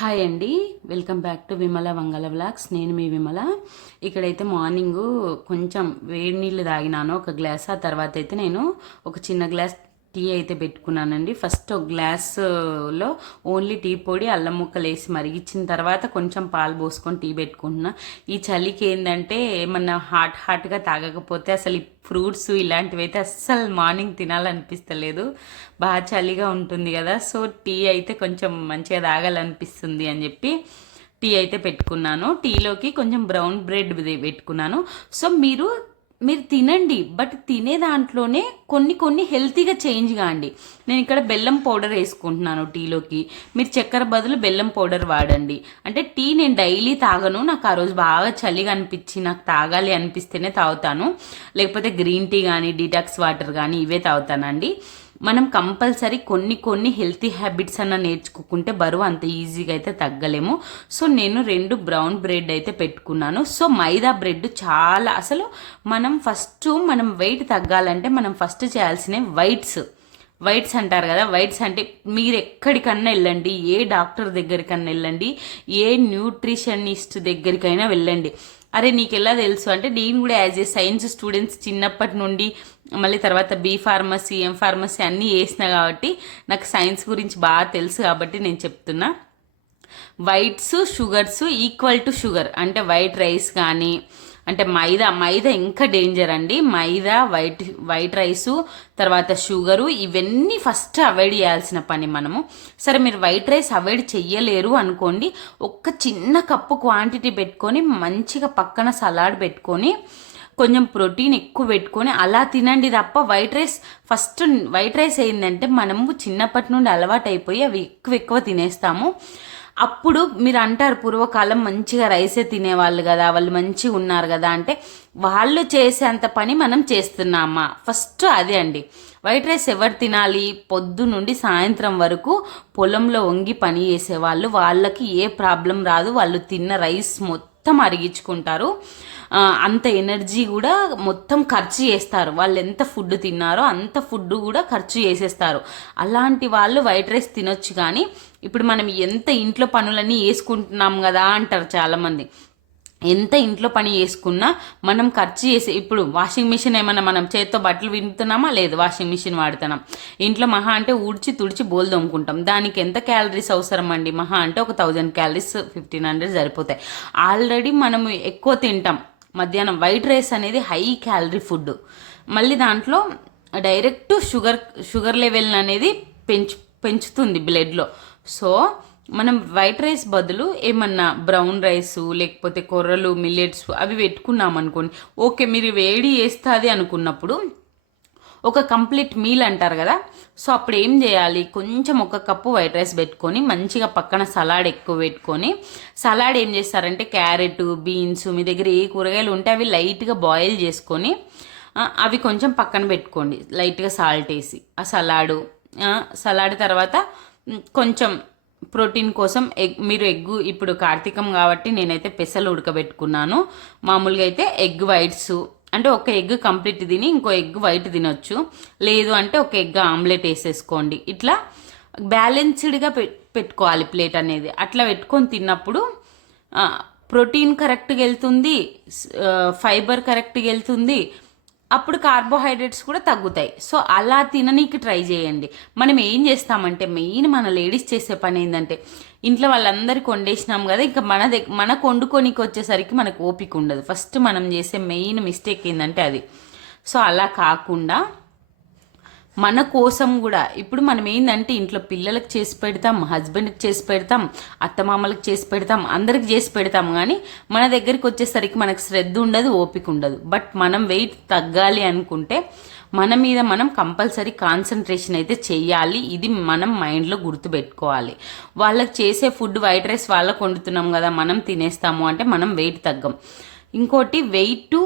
Hi అండి, welcome back to Vimala Vangala vlogs. నేను మీ విమల. ఇక్కడైతే మార్నింగ్ కొంచెం వేడి నీళ్ళు తాగినాను ఒక గ్లాస్. ఆ తర్వాత అయితే నేను ఒక చిన్న గ్లాస్ టీ అయితే పెట్టుకున్నానండి. ఫస్ట్ ఒక గ్లాసులో ఓన్లీ టీ పొడి అల్లం ముక్కలు వేసి మరిగించిన తర్వాత కొంచెం పాలు పోసుకొని టీ పెట్టుకుంటున్నా. ఈ చలికి ఏంటంటే ఏమన్నా హాట్గా తాగకపోతే అసలు ఫ్రూట్స్ ఇలాంటివి అయితే అస్సలు మార్నింగ్ తినాలనిపిస్తలేదు. బాగా చలిగా ఉంటుంది కదా, సో టీ అయితే కొంచెం మంచిగా తాగాలనిపిస్తుంది అని చెప్పి టీ అయితే పెట్టుకున్నాను. టీలోకి కొంచెం బ్రౌన్ బ్రెడ్ పెట్టుకున్నాను. సో మీరు తినండి, బట్ తినే దాంట్లోనే కొన్ని హెల్తీగా చేంజ్ కాండి. నేను ఇక్కడ బెల్లం పౌడర్ వేసుకుంటున్నాను టీలోకి. మీరు చక్కెర బదులు బెల్లం పౌడర్ వాడండి. అంటే టీ నేను డైలీ తాగను, నాకు ఆ రోజు బాగా చలిగా అనిపించి నాకు తాగాలి అనిపిస్తేనే తాగుతాను. లేకపోతే గ్రీన్ టీ కానీ డీటాక్స్ వాటర్ కానీ ఇవే తాగుతానండి. మనం కంపల్సరీ కొన్ని హెల్తీ హ్యాబిట్స్ అన్న నేర్చుకుంటే బరువు అంత ఈజీగా అయితే తగ్గలేము. సో నేను 2 బ్రౌన్ బ్రెడ్ అయితే పెట్టుకున్నాను. సో మైదా బ్రెడ్ చాలా అసలు మనం వెయిట్ తగ్గాలంటే మనం ఫస్ట్ చేయాల్సిన వైట్స్ అంటారు కదా. వైట్స్ అంటే మీరు ఎక్కడికన్నా వెళ్ళండి, ఏ డాక్టర్ దగ్గరికన్నా వెళ్ళండి, ఏ న్యూట్రిషనిస్ట్ దగ్గరికైనా వెళ్ళండి. అరే నీకు ఎలా తెలుసు అంటే, నేను కూడా యాజ్ ఏ సైన్స్ స్టూడెంట్స్ చిన్నప్పటి నుండి మళ్ళీ తర్వాత బి ఫార్మసీ ఎం ఫార్మసీ అన్నీ వేసిన కాబట్టి నాకు సైన్స్ గురించి బాగా తెలుసు కాబట్టి నేను చెప్తున్నా. Whites sugars equal to sugar అంటే వైట్ రైస్ కానీ అంటే మైదా ఇంకా డేంజర్ అండి. మైదా, వైట్ రైసు, తర్వాత షుగరు, ఇవన్నీ ఫస్ట్ అవాయిడ్ చేయాల్సిన పని మనము. సరే మీరు వైట్ రైస్ అవాయిడ్ చెయ్యలేరు అనుకోండి, ఒక చిన్న కప్పు క్వాంటిటీ పెట్టుకొని మంచిగా పక్కన సలాడ్ పెట్టుకొని కొంచెం ప్రోటీన్ ఎక్కువ పెట్టుకొని అలా తినండి తప్ప వైట్ రైస్ ఏంటంటే మనము చిన్నప్పటి నుండి అలవాటు అయిపోయి అవి ఎక్కువ తినేస్తాము. అప్పుడు మీరు అంటారు పూర్వకాలం మంచిగా రైసే తినేవాళ్ళు కదా, వాళ్ళు మంచిగా ఉన్నారు కదా అంటే, వాళ్ళు చేసేంత పని మనం చేస్తున్నామా? ఫస్ట్ అదే అండి. వైట్ రైస్ ఎవరు తినాలి? పొద్దు నుండి సాయంత్రం వరకు పొలంలో వంగి పని చేసేవాళ్ళు, వాళ్ళకి ఏ ప్రాబ్లం రాదు. వాళ్ళు తిన్న రైస్ మొత్తం అరిగించుకుంటారు. అంత ఎనర్జీ కూడా మొత్తం ఖర్చు చేస్తారు. వాళ్ళు ఎంత ఫుడ్ తిన్నారో అంత ఫుడ్ కూడా ఖర్చు చేసేస్తారు. అలాంటి వాళ్ళు వైట్ రైస్ తినొచ్చు. కానీ ఇప్పుడు మనం ఎంత ఇంట్లో పనులన్నీ వేసుకుంటున్నాం కదా అంటారు చాలామంది. ఎంత ఇంట్లో పని చేసుకున్నా మనం ఖర్చు చేసే, ఇప్పుడు వాషింగ్ మిషన్ ఏమన్నా మనం చేత్తో బట్టలు వింటున్నామా? లేదు, వాషింగ్ మిషన్ వాడుతున్నాం. ఇంట్లో మహా అంటే ఊడ్చి తుడిచి బోల్ దొమ్ముకుంటాం. దానికి ఎంత క్యాలరీస్ అవసరం అండి? మహా అంటే ఒక 1000 క్యాలరీస్ 1500 సరిపోతాయి. ఆల్రెడీ మనం ఎక్కువ తింటాం. మధ్యాహ్నం వైట్ రైస్ అనేది హై క్యాలరీ ఫుడ్. మళ్ళీ దాంట్లో డైరెక్ట్ షుగర్ లెవెల్ అనేది పెంచుతుంది బ్లడ్లో. సో మనం వైట్ రైస్ బదులు ఏమన్నా బ్రౌన్ రైసు లేకపోతే కొర్రలు, మిల్లెట్స్ అవి పెట్టుకున్నాం అనుకోండి. ఓకే, మీరు వేడి వేస్తుంది అనుకున్నప్పుడు ఒక కంప్లీట్ మీల్ అంటారు కదా. సో అప్పుడు ఏం చేయాలి? కొంచెం ఒక కప్పు వైట్ రైస్ పెట్టుకొని మంచిగా పక్కన సలాడ్ ఎక్కువ పెట్టుకొని, సలాడ్ ఏం చేస్తారంటే క్యారెట్, బీన్స్, మీ దగ్గర ఏ కూరగాయలు ఉంటే అవి లైట్గా బాయిల్ చేసుకొని అవి కొంచెం పక్కన పెట్టుకోండి, లైట్గా సాల్ట్ వేసి. ఆ సలాడ్ తర్వాత కొంచెం ప్రోటీన్ కోసం మీరు ఎగ్గు, ఇప్పుడు కార్తీకం కాబట్టి నేనైతే పెసలు ఉడకబెట్టుకున్నాను. మామూలుగా అయితే ఎగ్ వైట్స్ అంటే ఒక ఎగ్ కంప్లీట్ తిని ఇంకో ఎగ్ వైట్ తినొచ్చు. లేదు అంటే ఒక ఎగ్ ఆమ్లెట్ వేసేసుకోండి. ఇట్లా బ్యాలెన్స్డ్గా పెట్టుకోవాలి ప్లేట్ అనేది. అట్లా పెట్టుకొని తిన్నప్పుడు ప్రోటీన్ కరెక్ట్గా వెళ్తుంది, ఫైబర్ కరెక్ట్గా వెళ్తుంది, అప్పుడు కార్బోహైడ్రేట్స్ కూడా తగ్గుతాయి. సో అలా తిననీకి ట్రై చేయండి. మనం ఏం చేస్తామంటే మెయిన్ మన లేడీస్ చేసే పని ఏంటంటే, ఇంట్లో వాళ్ళందరికీ వండేసినాం కదా, ఇంకా మనకు వండుకోనికి వచ్చేసరికి మనకు ఓపిక ఉండదు. ఫస్ట్ మనం చేసే మెయిన్ మిస్టేక్ ఏంటంటే అది. సో అలా కాకుండా మన కోసం కూడా ఇప్పుడు మనం ఏంటంటే ఇంట్లో పిల్లలకు చేసి పెడతాం, హస్బెండ్కి చేసి పెడతాం, అత్తమామలకు చేసి పెడతాం, అందరికి చేసి పెడతాం. కానీ మన దగ్గరికి వచ్చేసరికి మనకు శ్రద్ధ ఉండదు, ఓపిక ఉండదు. బట్ మనం వెయిట్ తగ్గాలి అనుకుంటే మన మీద మనం కంపల్సరీ కాన్సన్ట్రేషన్ అయితే చెయ్యాలి. ఇది మనం మైండ్లో గుర్తుపెట్టుకోవాలి. వాళ్ళకి చేసే ఫుడ్ వైట్ రైస్ వాళ్ళకు వండుతున్నాం కదా, మనం తినేస్తాము అంటే మనం వెయిట్ తగ్గం. ఇంకోటి వెయిట్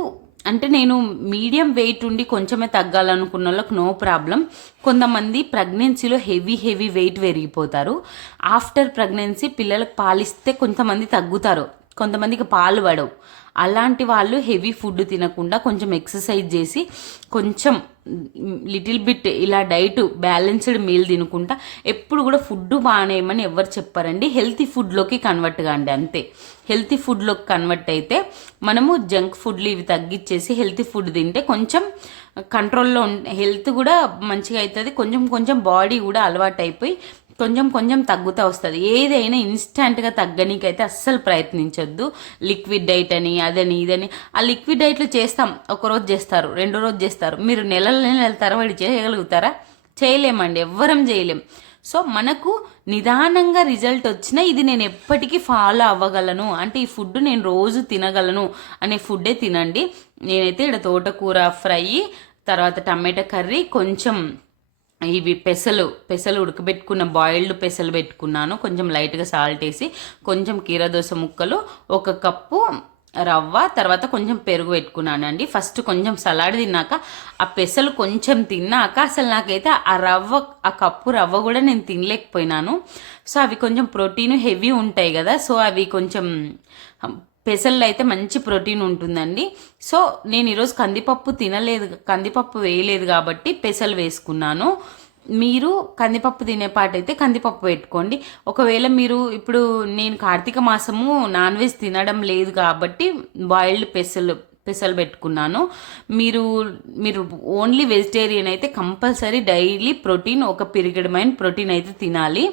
అంటే నేను మీడియం వెయిట్ ఉండి కొంచెమే తగ్గాలనుకున్న వాళ్ళకి నో ప్రాబ్లం. కొంతమంది ప్రెగ్నెన్సీలో హెవీ వెయిట్ పెరిగిపోతారు. ఆఫ్టర్ ప్రెగ్నెన్సీ పిల్లలకు పాలిస్తే కొంతమంది తగ్గుతారు. కొంతమందికి పాలు పడవు. అలాంటి వాళ్ళు హెవీ ఫుడ్ తినకుండా కొంచెం ఎక్సర్సైజ్ చేసి కొంచెం లిటిల్ బిట్ ఇలా డైట్ బ్యాలెన్స్డ్ మీల్ తినుకుంటా ఎప్పుడు కూడా ఫుడ్ బాగానేయమని ఎవరు చెప్పారండి. హెల్తీ ఫుడ్లోకి కన్వర్ట్ కాండి అంతే. హెల్తీ ఫుడ్లోకి కన్వర్ట్ అయితే మనము జంక్ ఫుడ్లు ఇవి తగ్గించేసి హెల్తీ ఫుడ్ తింటే కొంచెం కంట్రోల్లో హెల్త్ కూడా మంచిగా అవుతుంది. కొంచెం కొంచెం బాడీ కూడా అలవాటు అయిపోయి కొంచెం కొంచెం తగ్గుతూ వస్తుంది. ఏదైనా ఇన్స్టెంట్గా తగ్గనీకైతే అస్సలు ప్రయత్నించొద్దు. లిక్విడ్ డైట్ అని అదని ఇదని. ఆ లిక్విడ్ డైట్లు చేస్తాం, ఒకరోజు చేస్తారు, రెండో రోజు చేస్తారు. మీరు నెలల తరబడి చేయగలుగుతారా? చేయలేమండి, ఎవ్వరం చేయలేం. సో మనకు నిదానంగా రిజల్ట్ వచ్చినా ఇది నేను ఎప్పటికీ ఫాలో అవ్వగలను అంటే ఈ ఫుడ్ నేను రోజు తినగలను అనే ఫుడ్డే తినండి. నేనైతే ఇక్కడ తోటకూర ఫ్రై, తర్వాత టమాటా కర్రీ, కొంచెం ఇవి పెసలు ఉడకబెట్టుకున్న బాయిల్డ్ పెసలు పెట్టుకున్నాను, కొంచెం లైట్గా సాల్ట్ వేసి, కొంచెం కీరదోస ముక్కలు, 1 కప్పు రవ్వ, తర్వాత కొంచెం పెరుగు పెట్టుకున్నాను అండి. ఫస్ట్ కొంచెం సలాడ్ తిన్నాక ఆ పెసలు కొంచెం తిన్నాక అసలు నాకైతే ఆ కప్పు రవ్వ కూడా నేను తినలేకపోయినాను. సో అవి కొంచెం ప్రోటీన్ హెవీ ఉంటాయి కదా, సో అవి కొంచెం పెసల్లో అయితే మంచి ప్రోటీన్ ఉంటుందండి. సో నేను ఈరోజు కందిపప్పు వేయలేదు కాబట్టి పెసలు వేసుకున్నాను. మీరు కందిపప్పు తినేపాటైతే కందిపప్పు పెట్టుకోండి. ఒకవేళ మీరు ఇప్పుడు నేను కార్తీక మాసము నాన్ వెజ్ తినడం లేదు కాబట్టి బాయిల్డ్ పెసలు పెట్టుకున్నాను. మీరు ఓన్లీ వెజిటేరియన్ అయితే కంపల్సరీ డైలీ ప్రోటీన్, ఒక పిరిగడమైన ప్రోటీన్ అయితే తినాలి.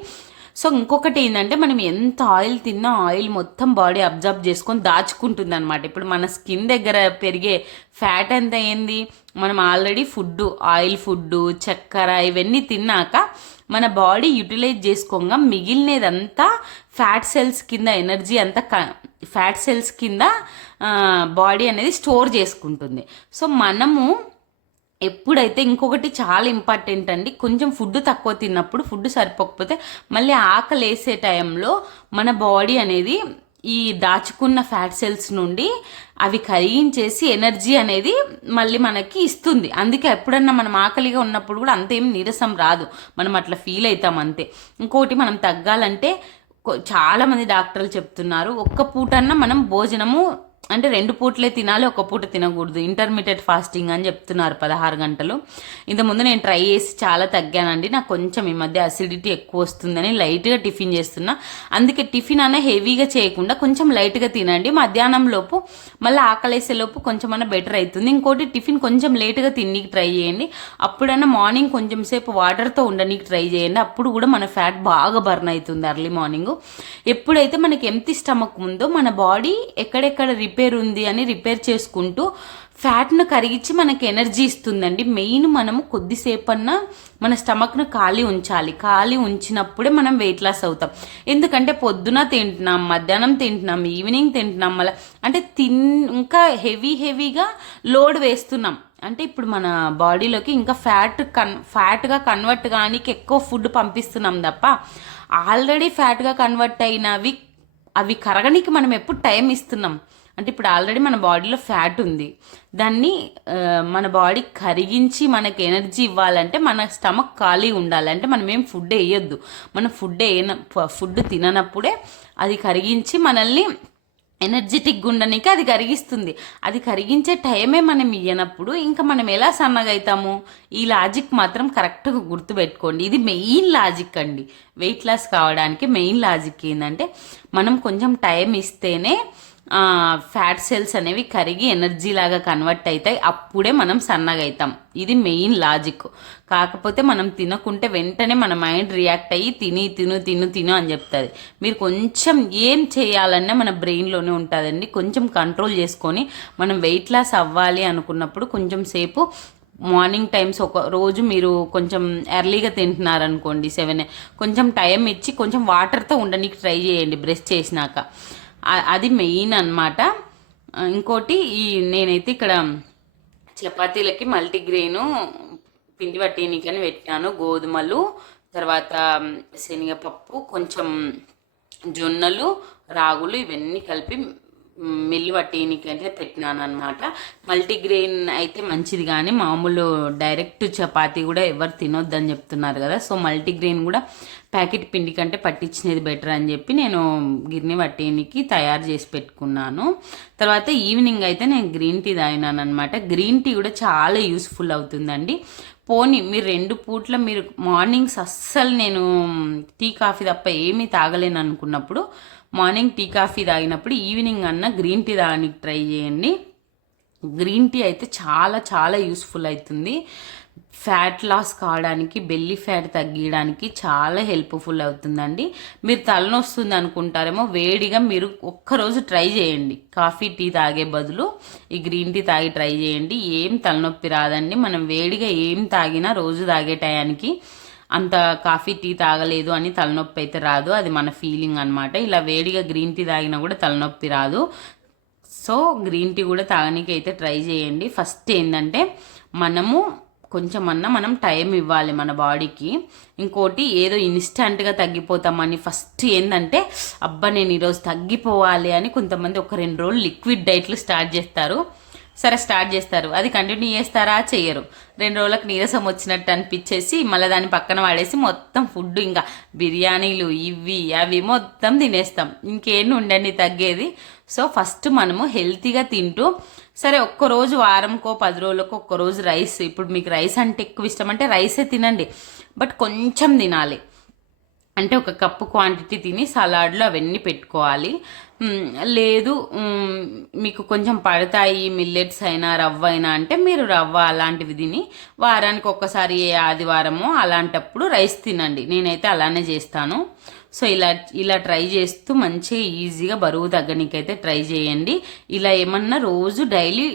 సో ఇంకొకటి ఏంటంటే మనం ఎంత ఆయిల్ తిన్నా ఆయిల్ మొత్తం బాడీ అబ్జర్వ్ చేసుకొని దాచుకుంటుంది అనమాట. ఇప్పుడు మన స్కిన్ దగ్గర పెరిగే ఫ్యాట్ ఎంత అయింది, మనం ఆల్రెడీ ఆయిల్ ఫుడ్డు, చక్కెర ఇవన్నీ తిన్నాక మన బాడీ యూటిలైజ్ చేసుకోగా మిగిలినదంతా ఫ్యాట్ సెల్స్ కింద, ఎనర్జీ అంతా ఫ్యాట్ సెల్స్ కింద బాడీ అనేది స్టోర్ చేసుకుంటుంది. సో మనము ఎప్పుడైతే ఇంకొకటి చాలా ఇంపార్టెంట్ అండి, కొంచెం ఫుడ్ తక్కువ తిన్నప్పుడు, ఫుడ్ సరిపోకపోతే మళ్ళీ ఆకలి వేసే టైంలో మన బాడీ అనేది ఈ దాచుకున్న ఫ్యాట్ సెల్స్ నుండి అవి కరిగించేసి ఎనర్జీ అనేది మళ్ళీ మనకి ఇస్తుంది. అందుకే ఎప్పుడన్నా మనం ఆకలిగా ఉన్నప్పుడు కూడా అంతేం నీరసం రాదు, మనం అట్లా ఫీల్ అవుతాం అంతే. ఇంకోటి మనం తగ్గాలంటే చాలామంది డాక్టర్లు చెప్తున్నారు, ఒక్క పూటన్నా మనం భోజనము అంటే 2 పూటలే తినాలి, 1 పూట తినకూడదు, ఇంటర్మీడియట్ ఫాస్టింగ్ అని చెప్తున్నారు 16 గంటలు. ఇంతకుముందు నేను ట్రై చేసి చాలా తగ్గానండి. నాకు కొంచెం ఈ మధ్య అసిడిటీ ఎక్కువ వస్తుందని లైట్గా టిఫిన్ చేస్తున్నా. అందుకే టిఫిన్ అన్న హెవీగా చేయకుండా కొంచెం లైట్గా తినండి. మధ్యాహ్నం లోపు మళ్ళీ ఆకలేసే లోపు కొంచెం అన్న బెటర్ అవుతుంది. ఇంకోటి టిఫిన్ కొంచెం లేట్గా తినడానికి ట్రై చేయండి. అప్పుడన్నా మార్నింగ్ కొంచెం సేపు వాటర్తో ఉండడానికి ట్రై చేయండి. అప్పుడు కూడా మన ఫ్యాట్ బాగా బర్న్ అవుతుంది ఎర్లీ మార్నింగ్. ఎప్పుడైతే మనకి ఎంప్టీ స్టమక్ ఉందో మన బాడీ ఎక్కడెక్కడ రిపేర్ ఉంది అని రిపేర్ చేసుకుంటూ ఫ్యాట్ను కరిగించి మనకి ఎనర్జీ ఇస్తుందండి. మెయిన్ మనము కొద్దిసేపన్నా మన స్టమక్ను ఖాళీ ఉంచాలి. ఖాళీ ఉంచినప్పుడే మనం వెయిట్ లాస్ అవుతాం. ఎందుకంటే పొద్దున తింటున్నాం, మధ్యాహ్నం తింటున్నాం, ఈవినింగ్ తింటున్నాం, మళ్ళీ అంటే ఇంకా హెవీగా లోడ్ వేస్తున్నాం. అంటే ఇప్పుడు మన బాడీలోకి ఇంకా ఫ్యాట్గా కన్వర్ట్ కానీ ఎక్కువ ఫుడ్ పంపిస్తున్నాం తప్ప ఆల్రెడీ ఫ్యాట్గా కన్వర్ట్ అయినవి అవి కరగనికి మనం ఎప్పుడు టైం ఇస్తున్నాం. అంటే ఇప్పుడు ఆల్రెడీ మన బాడీలో ఫ్యాట్ ఉంది, దాన్ని మన బాడీ కరిగించి మనకి ఎనర్జీ ఇవ్వాలంటే మన స్టమక్ ఖాళీ ఉండాలి. అంటే మనం ఏం ఫుడ్ వేయొద్దు, మనం ఫుడ్ తిననప్పుడే అది కరిగించి మనల్ని ఎనర్జెటిక్గా ఉండడానికి అది కరిగిస్తుంది. అది కరిగించే టైమే మనం ఇయ్యనప్పుడు ఇంకా మనం ఎలా సన్నగా అవుతాము? ఈ లాజిక్ మాత్రం కరెక్ట్గా గుర్తుపెట్టుకోండి. ఇది మెయిన్ లాజిక్ అండి. వెయిట్ లాస్ కావడానికి మెయిన్ లాజిక్ ఏంటంటే మనం కొంచెం టైం ఇస్తేనే ఫ్యాట్ సెల్స్ అనేవి కరిగి ఎనర్జీ లాగా కన్వర్ట్ అవుతాయి, అప్పుడే మనం సన్నగా అవుతాం. ఇది మెయిన్ లాజిక్. కాకపోతే మనం తినకుంటే వెంటనే మన మైండ్ రియాక్ట్ అయ్యి తిను అని చెప్తుంది. మీరు కొంచెం ఏం చేయాలన్నా మన బ్రెయిన్లోనే ఉంటుందండి. కొంచెం కంట్రోల్ చేసుకొని మనం వెయిట్ లాస్ అవ్వాలి అనుకున్నప్పుడు కొంచెం సేపు మార్నింగ్ టైమ్స్ ఒక రోజు మీరు కొంచెం ఎర్లీగా తింటున్నారనుకోండి 7, కొంచెం టైం ఇచ్చి కొంచెం వాటర్తో ఉండడానికి ట్రై చేయండి బ్రష్ చేసినాక. అది మెయిన్ అన్నమాట. ఇంకోటి నేనైతే ఇక్కడ చపాతీలకి మల్టీగ్రెయిన్ పిండి పట్టేనికని పెట్టాను. గోధుమలు, తర్వాత శనగపప్పు, కొంచెం జొన్నలు, రాగులు ఇవన్నీ కలిపి మిల్లి పట్టేయనికి అయితే పెట్టినాను అనమాట. మల్టీగ్రెయిన్ అయితే మంచిది, కానీ మామూలు డైరెక్ట్ చపాతీ కూడా ఎవరు తినొద్దని చెప్తున్నారు కదా. సో మల్టీగ్రెయిన్ కూడా ప్యాకెట్ పిండి కంటే పట్టించినది బెటర్ అని చెప్పి నేను గిర్ని పట్టేయనికి తయారు చేసి పెట్టుకున్నాను. తర్వాత ఈవినింగ్ అయితే నేను గ్రీన్ టీ తాగినాను అనమాట. గ్రీన్ టీ కూడా చాలా యూస్ఫుల్ అవుతుందండి. పోనీ మీరు 2 పూట్ల మీరు మార్నింగ్స్ అస్సలు నేను టీ కాఫీ తప్ప ఏమీ తాగలేను అనుకున్నప్పుడు, మార్నింగ్ టీ కాఫీ తాగినప్పుడు ఈవినింగ్ గ్రీన్ టీ తాగడానికి ట్రై చేయండి. గ్రీన్ టీ అయితే చాలా చాలా యూస్ఫుల్ అవుతుంది. ఫ్యాట్ లాస్ కావడానికి, బెల్లీ ఫ్యాట్ తగ్గించడానికి చాలా హెల్ప్ఫుల్ అవుతుందండి. మీరు తలనొస్తుంది అనుకుంటారేమో, వేడిగా మీరు ఒక్కరోజు ట్రై చేయండి. కాఫీ టీ తాగే బదులు ఈ గ్రీన్ టీ తాగి ట్రై చేయండి. ఏం తలనొప్పి రాదండి. మనం వేడిగా ఏం తాగినా రోజు తాగే టయానికి అంత కాఫీ టీ తాగలేదు అని తలనొప్పి అయితే రాదు. అది మన ఫీలింగ్ అనమాట. ఇలా వేడిగా గ్రీన్ టీ తాగినా కూడా తలనొప్పి రాదు. సో గ్రీన్ టీ కూడా తాగడానికి అయితే ట్రై చేయండి. ఫస్ట్ ఏంటంటే మనం టైం ఇవ్వాలి మన బాడీకి. ఇంకోటి ఏదో ఇన్స్టంట్గా తగ్గిపోతామని ఫస్ట్ ఏంటంటే అబ్బా నేను ఈరోజు తగ్గిపోవాలి అని కొంతమంది ఒక 2 రోజులు లిక్విడ్ డైట్లు స్టార్ట్ చేస్తారు. సరే స్టార్ట్ చేస్తారు, అది కంటిన్యూ చేస్తారా? చెయ్యరు. 2 రోజులకు నీరసం వచ్చినట్టు అనిపించేసి మళ్ళీ దాన్ని పక్కన వాడేసి మొత్తం ఫుడ్ ఇంకా బిర్యానీలు ఇవి అవి మొత్తం తినేస్తాం. ఇంకేం ఉండండి తగ్గేది. సో ఫస్ట్ మనము హెల్తీగా తింటూ, సరే ఒక్కరోజు వారంకో 10 రోజులకు ఒక్కరోజు రైస్, ఇప్పుడు మీకు రైస్ అంటే ఎక్కువ ఇష్టం అంటే రైసే తినండి, బట్ కొంచెం తినాలి. అంటే ఒక కప్పు క్వాంటిటీ తిని సలాడ్లు అవన్నీ పెట్టుకోవాలి. లేదు మీకు కొంచెం పడతాయి మిల్లెట్స్ అయినా రవ్వ అయినా అంటే మీరు రవ్వ అలాంటివి తిని వారానికి ఒక్కసారి ఆదివారము అలాంటప్పుడు రైస్ తినండి. నేనైతే అలానే చేస్తాను. సో ఇలా ట్రై చేస్తూ మంచిగా ఈజీగా బరువు తగ్గనికైతే ట్రై చేయండి. ఇలా ఏమన్నా రోజు డైలీ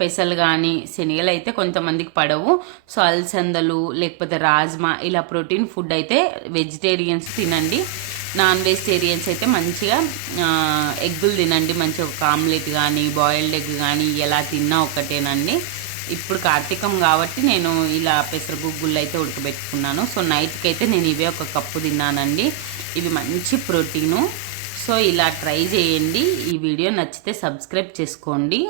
పెసలు కానీ శనగలు అయితే కొంతమందికి పడవు. సో అలసందలు లేకపోతే రాజ్మా ఇలా ప్రోటీన్ ఫుడ్ అయితే వెజిటేరియన్స్ తినండి. నాన్ వెజిటేరియన్స్ అయితే మంచిగా ఎగ్గులు తినండి. మంచిగా ఒక ఆమ్లెట్ కానీ బాయిల్డ్ ఎగ్ కానీ ఎలా తిన్నా ఒకటేనండి. ఇప్పుడు కార్తీకం కాబట్టి నేను ఇలా పెసరగుగ్గుళ్ళు అయితే ఉడకబెట్టుకున్నాను. సో నైట్కి అయితే నేను ఇవే ఒక కప్పు తిన్నానండి. ఇవి మంచి ప్రోటీను. సో ఇలా ట్రై చేయండి. ఈ వీడియో నచ్చితే సబ్స్క్రైబ్ చేసుకోండి.